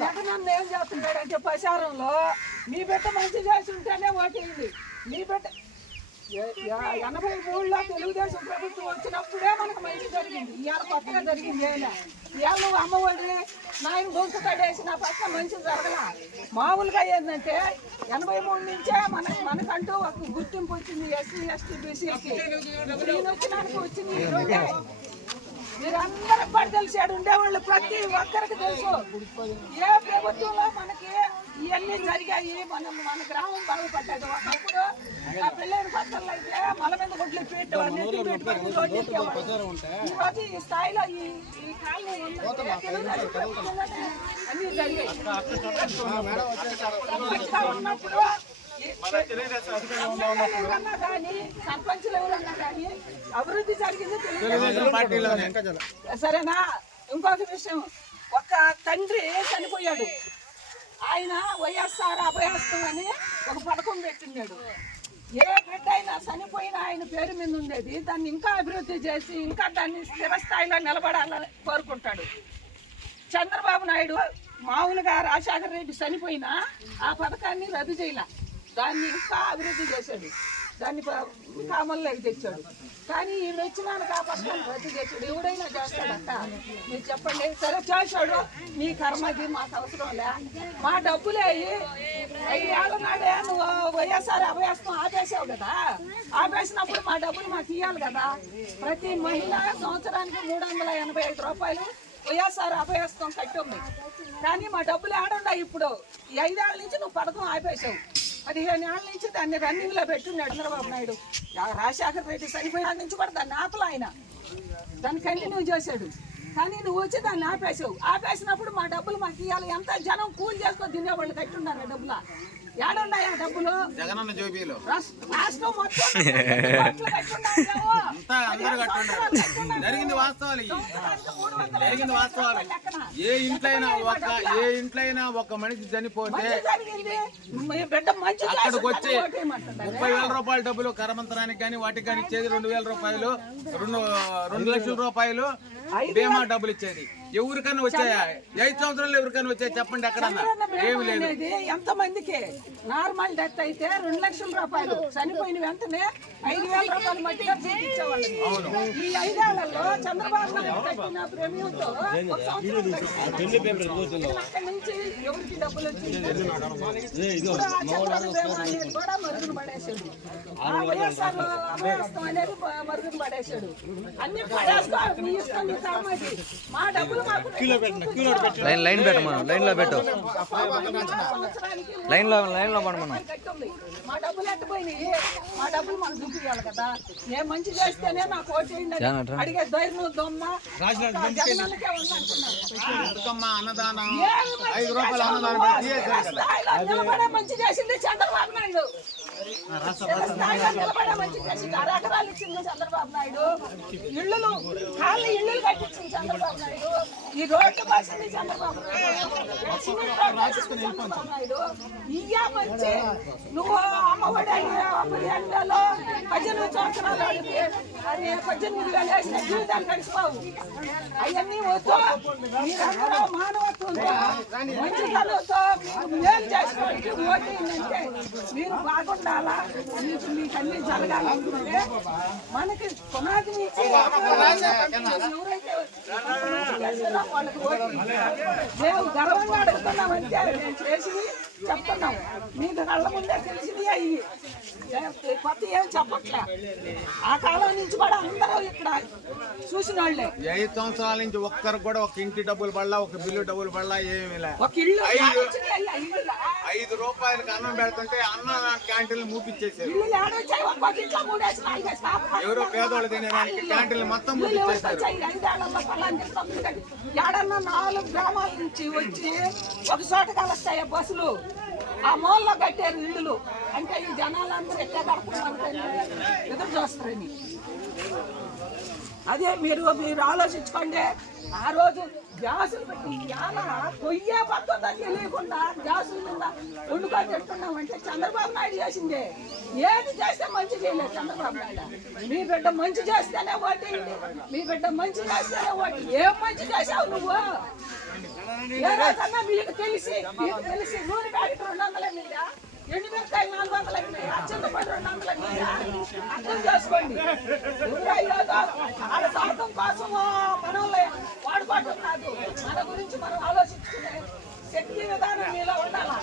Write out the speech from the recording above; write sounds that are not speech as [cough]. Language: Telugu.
జగనన్న ఏం చేస్తున్నాడంటే ప్రచారంలో మీ బిడ్డ మంచి చేసి ఉంటేనే ఓటేయండి మీ బిడ్డ ఎనభై మూడులో తెలుగుదేశం ప్రభుత్వం వచ్చినప్పుడే మనకు మంచి జరిగింది ఇవాళ కొత్తగా జరిగింది ఏనా ఇవాళ నువ్వు అమ్మఒడి నాయన గొంతు కడేసి నా పక్కన మంచి జరగల మామూలుగా ఏంటంటే ఎనభై మూడు నుంచే మన మనకంటూ ఒక గుర్తింపు వచ్చింది ఎస్సీ ఎస్టీ బీసీకి నేను వచ్చినానికి వచ్చింది ఈ మీరందరూ పడి తెలిసాడు ఉండేవాళ్ళు ప్రతి ఒక్కరికి తెలుసు. ఏ ప్రభుత్వంలో మనకి ఇవన్నీ జరిగాయి మనం మన గ్రామం బాగుపడ్డది. ఒకప్పుడు ఆ పెళ్ళైన కొత్తల్లో అయితే మల మీద గుడ్లు పెట్టు నెత్తి పెట్టుకొని రోడ్డు ఎక్కేవాళ్ళు. ఈ స్థాయిలో ఈ ఈ కాలనీ అన్నీ జరిగాయి. ఉన్నప్పుడు అభివృద్ధి జరిగింది సరేనా? ఇంకొక విషయం. ఒక తండ్రి చనిపోయాడు. ఆయన వైఎస్ఆర్ అభయస్తం అని ఒక పథకం పెట్టినాడు ఏ బిడ్డ అయినా చనిపోయిన ఆయన పేరు మీద ఉండేది. దాన్ని ఇంకా అభివృద్ధి చేసి ఇంకా దాన్ని స్థిరస్థాయిలో నిలబడాలని కోరుకుంటాడు. చంద్రబాబు నాయుడు మామూలుగా రాజశేఖర రెడ్డి చనిపోయినా ఆ పథకాన్ని రద్దు చేయలే. దాన్ని ఇంకా అభివృద్ధి చేశాడు. దాన్ని కామల్లోకి తెచ్చాడు. కానీ ఈయన వచ్చినాక ఆ పథకాన్ని రద్దు చేశాడు. ఎవడైనా చేస్తాడట. మీరు చెప్పండి. సరే చేశాడు. మీ కర్మది మాకు అవసరం లే. మా డబ్బులే అయ్యి నాడే నువ్వు వైఎస్ఆర్ అభయస్తం ఆపేసావు కదా. ఆపేసినప్పుడు మా డబ్బులు మాకు ఇవ్వాలి కదా. ప్రతి మహిళ సంవత్సరానికి మూడు వందల ఎనభై ఐదు రూపాయలు వైఎస్ఆర్ అభయస్తం కట్టి ఉంది. కానీ మా డబ్బులు ఆడున్నాయి ఇప్పుడు. ఈ నుంచి నువ్వు పథకం ఆపేసావు. పదిహేను ఏళ్ళ నుంచి దాన్ని రన్నింగ్లో పెట్టున్నాడు చంద్రబాబు నాయుడు. రాజశేఖర రెడ్డి చనిపోయిన నుంచి కూడా దాన్ని ఆపల ఆయన. దాన్ని కంటిన్యూ చేశాడు. కానీ నువ్వు వచ్చి దాన్ని ఆపేసావు ఆపేసినప్పుడు మా డబ్బులు మాకు ఇవ్వాలి ఎంత జనం కూలి చేసుకొని తినేవాళ్ళు కట్టున్నారు ఆ డబ్బులు? ఏడున్నాయి ఆ డబ్బులు? జగనన్న జోబీలో. రాష్ట్ర- రాష్ట్రం మొత్తం [laughs] కోట్లు కట్టున్నారు ఏమో. అంతా అందరూ కట్టున్నారు కట్టున్నారు. జరిగింది వాస్తవాలు జరిగింది వాస్తవాలు. ఏ ఇంట్లో అయినా ఒక ఏ ఇంట్లో అయినా ఒక మనిషి చనిపోతే అక్కడికి వచ్చి. ముప్పై వేల రూపాయల డబ్బులు కరమంతరానికి కానీ వాటికి కానీ ఇచ్చేది రెండు వేల రూపాయలు రెండు రెండు లక్షల రూపాయలు బీమా డబ్బులు ఇచ్చేది. ఎవరికైనా వచ్చాయా? ఐదు సంవత్సరాలు ఎవరికైనా వచ్చాయి? చెప్పండి ఎక్కడన్నా. ఏమి లేదు. ఎంత మందికి నార్మల్ డెత్ అయితే రెండు లక్షల రూపాయలు. చనిపోయిన వెంటనే ఐదు వేల రూపాయలు మట్టిగా చూపించేవాళ్ళు ఈ ఐదేళ్ళలో చంద్రబాబు నాయుడు కట్టిన ప్రేమియంతో. అక్కడి నుంచి ఎవరికి డబ్బులు వచ్చింది? కూడా మరుగున పడేసాడు ఆ వైఎస్ఆర్ అభయస్తం అనేది మరుగున పడేసాడు అన్ని పడేస్తా ఇష్టం కర్మది మా డబ్బులు మాకు లైన్ లైన్ పెట్టమా లైన్లో పెట్టు లైన్లో లైన్లో పడమను. మా డబ్బులు ఎట్టుపోయినాయి. మా డబ్బులు మాకు చూపించాలి కదా. నేను మంచి చేస్తేనే నాకు. అడిగే ధైర్యం దొమ్మ. అన్నదానం. మంచి ఐదు రూపాయల అన్నదానం చేసింది చంద్రబాబు నాయుడు. అరెకరాలు ఇచ్చింది చంద్రబాబు నాయుడు. ఇళ్ళు ఖాళీ ఇళ్ళు కట్టించింది చంద్రబాబు నాయుడు. ఈ చంద్రబాబు నాయుడు. చంద్రబాబు నాయుడు. వచ్చి నువ్వు అమ్మఒడి ఎండలో వేలు పద్దెనిమిది సంవత్సరాలు వాడికి అది పద్దెనిమిది వేలు వేసిన జీవితాలు గడిచిపోవు. అవన్నీ వద్దు. మీరందరూ మానవత్వంతో మంచితనంతో మేలు చేసుకోవడానికి ఓటేయండి మీరు బాగుండాలా? మీకు మీకు అన్ని జరగాలనుకుంటే మనకి పునాది నుంచి ఎవరైతే వాళ్ళకి ఓటేయండి. మేము గర్వంగా అడుగుతున్నామంటే మేము చేసి చెప్తున్నాం మీకు కళ్ళ ముందే తెలిసింది అయ్యి. కొత్త ఏం చెప్పట్లే. ఆ కాలం నుంచి కూడా చూసిన వాళ్ళే. ఐదు సంవత్సరాల నుంచి ఒక్కరు కూడా ఒక ఇంటి డబ్బులు పడలా ఒక బిల్లు డబ్బులు పడలా ఏమీ లే. ఒక ఇల్లు ఐదు. ఐదు రూపాయలకి అన్నం పెడుతుంటే అన్న క్యాంటీన్లు మూపించేసారు ఇల్లు ఏడొచ్చాయి, ఒక్కొక్క ఇంట్లో మూడేసి, నాలుగేసి కాపురాలు. ఎవరో పేదోళ్ళు తినేదానికి క్యాంటీన్లు మొత్తం ఇల్లు మూపించేశారు వచ్చాయి, ఐదేళ్ళలో పలాంటి తొమ్మిది గంటలు. ఏడన్నా నాలుగు గ్రామాల నుంచి వచ్చి ఒక చోట కలుస్తాయి బస్సులు? ఆ మూలలో కట్టారు ఇల్లులు. అంటే ఈ జనాలందరూ ఎట్లా కడుపుకుంటారు ఎదురు చూస్తారని అదే మీరు మీరు ఆలోచించుకోండి. ఆ రోజు గ్యాసులు పెట్టి చాలా పొయ్యే పద్ధతి తెలియకుండా గ్యాసుల మీద వండుకొని తింటున్నామంటే చంద్రబాబు నాయుడు చేసిందే. ఏది చేస్తే మంచి చేయలేదు చంద్రబాబు నాయుడు. మీ బిడ్డ మంచి చేస్తేనే ఓటేయండి. మీ బిడ్డ మంచి చేస్తేనే ఓటు ఏం మంచి చేసావు నువ్వు? ఏ రోజన్నా మీకు తెలిసి మీకు తెలిసి నూనె ప్యాకెట్ రెండు వందల మీద నాలుగు చింతపండు రెండు అర్థం చేసుకోండి. ఆడ స్వార్థం కోసం వాడుకోవటం కాదు మన గురించి మనం ఆలోచించుకునే శక్తి విధానం మీలో ఉండాలి?